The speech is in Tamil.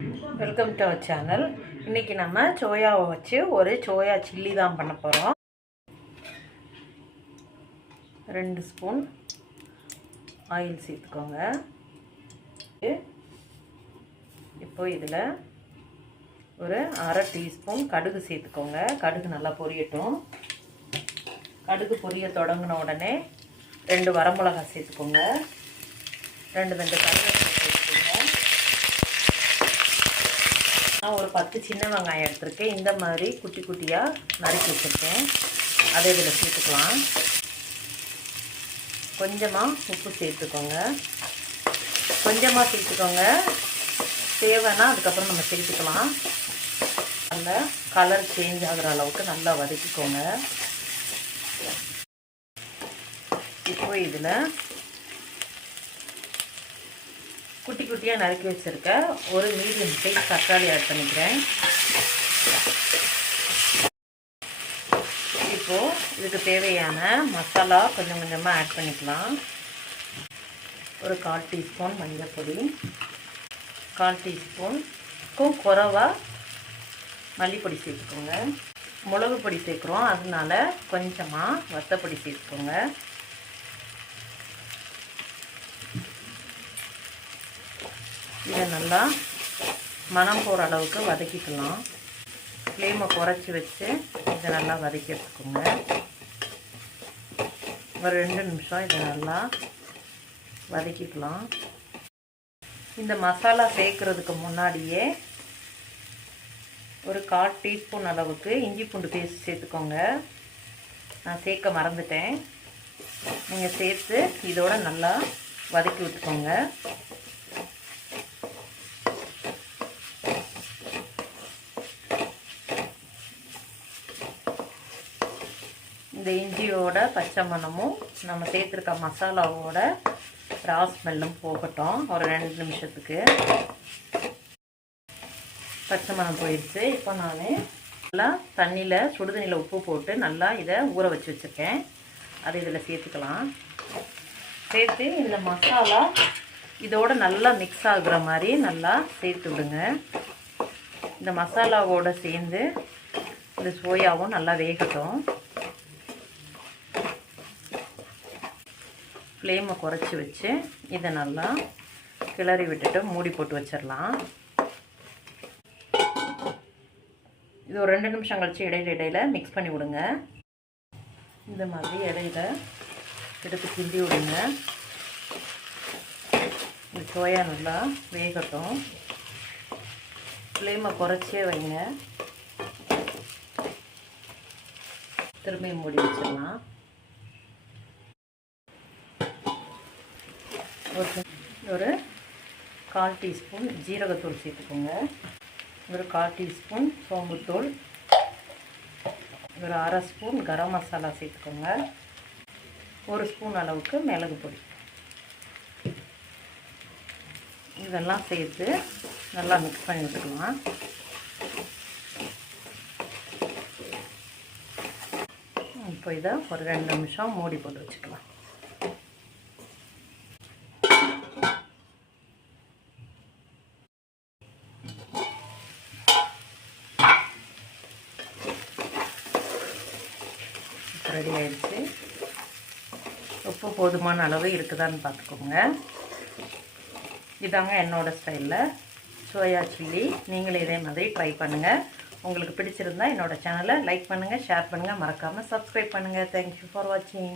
Welcome to our channel. இன்றைக்கி நம்ம சோயாவை வச்சு ஒரு சோயா சில்லி தான் பண்ண போகிறோம். 2 ஸ்பூன் ஆயில் சேர்த்துக்கோங்க. இப்போ இதில் ஒரு அரை டீஸ்பூன் கடுகு சேர்த்துக்கோங்க. கடுகு நல்லா பொரியட்டும். கடுகு பொரிய தொடங்கின உடனே 2 வரமிளகாய் சேர்த்துக்கோங்க. 2 கருவேப்பிலை சேர்த்துக்கோங்க. நான் ஒரு 10 சின்ன வெங்காயம் எடுத்துருக்கேன். இந்த மாதிரி குட்டி குட்டியாக நறுக்கி வச்சுருக்கேன். அதை இதில் சேர்த்துக்கலாம். கொஞ்சமாக உப்பு சேர்த்துக்கோங்க. தேவைன்னா அதுக்கப்புறம் நம்ம சேர்த்துக்கலாம். அந்த கலர் சேஞ்ச் ஆகிற அளவுக்கு நல்லா வதக்கிக்கோங்க. இப்போ இதில் குட்டி குட்டியாக நறுக்கி வச்சுருக்க ஒரு மீடியம் சைஸ் தக்காளி ஆட் பண்ணிக்கிறேன். இப்போது இதுக்கு தேவையான மசாலா கொஞ்சம் கொஞ்சமாக ஆட் பண்ணிக்கலாம். ஒரு 1/4 டீஸ்பூன் மஞ்சள் பொடி, 1/4 டீஸ்பூனுக்கும் குறைவா மல்லிப்பொடி சேர்த்துக்கோங்க. மிளகு பொடி சேர்க்குறோம், அதனால கொஞ்சமாக வத்தப்பொடி சேர்த்துக்கோங்க. இதை நல்லா மணம் போகிற அளவுக்கு வதக்கிக்கலாம். ஃப்ளேமை குறைச்சி வச்சு இதை நல்லா வதக்கி எடுத்துக்கோங்க. ஒரு 2 நிமிஷம் இதை நல்லா வதக்கிக்கலாம். இந்த மசாலா சேர்க்குறதுக்கு முன்னாடியே ஒரு 1/4 டீஸ்பூன் அளவுக்கு இஞ்சி பூண்டு பேஸ்ட் சேர்த்துக்கோங்க. நான் சேர்க்க மறந்துட்டேன். நீங்கள் சேர்த்து இதோட நல்லா வதக்கி விட்டுக்கோங்க. இந்த இஞ்சியோட பச்சை மணமும் நம்ம சேர்த்துருக்க மசாலாவோட ரா ஸ்மெல்லும் போகட்டும். ஒரு 2 நிமிஷத்துக்கு. பச்சை மணம் போயிடுச்சு. இப்போ நான் நல்லா தண்ணியில் சுடுதண்ணியில் உப்பு போட்டு நல்லா இதை ஊற வச்சு வச்சுருக்கேன். அதை இதில் சேர்த்துக்கலாம். சேர்த்து இந்த மசாலா இதோட நல்லா மிக்ஸ் ஆகுற மாதிரி நல்லா சேர்த்து விடுங்க. இந்த மசாலாவோடு சேர்ந்து இந்த சோயாவும் நல்லா வேகட்டும். ஃப்ளேமை குறைச்சி வச்சு இதை நல்லா கிளறி விட்டுட்டு மூடி போட்டு வச்சிடலாம். இது ஒரு 2 நிமிஷம் கழித்து இடையில மிக்ஸ் பண்ணி விடுங்க. இந்த மாதிரி இடையில எடுத்து கிண்டி விடுங்க. இந்த சோயா நல்லா வேகட்டும். ஃப்ளேமை குறைச்சே வைங்க. திரும்பி மூடி வச்சிடலாம். ஒரு 1/4 டீஸ்பூன் ஜீரகத்தூள் சேர்த்துக்கோங்க. ஒரு 1/4 டீஸ்பூன் சோம்புத்தூள், ஒரு அரை ஸ்பூன் கரம் மசாலா சேர்த்துக்கோங்க. 1 ஸ்பூன் அளவுக்கு மிளகு பொடி. இதெல்லாம் சேர்த்து நல்லா மிக்ஸ் பண்ணி விட்டுக்கலாம். இப்போ இதை ஒரு 2 நிமிஷம் மூடி போட்டு வச்சுக்கலாம். ரெடி ஆயிடுச்சு. உப்பு போதுமான அளவு இருக்குதான்னு பார்த்துக்கோங்க. இதாங்க என்னோடய ஸ்டைலில் சோயா சில்லி. நீங்களும் இதே மாதிரி ட்ரை பண்ணுங்கள். உங்களுக்கு பிடிச்சிருந்தா என்னோடய சேனலை லைக் பண்ணுங்கள், ஷேர் பண்ணுங்கள், மறக்காமல் சப்ஸ்கிரைப் பண்ணுங்கள். தேங்க்யூ ஃபார் வாட்சிங்.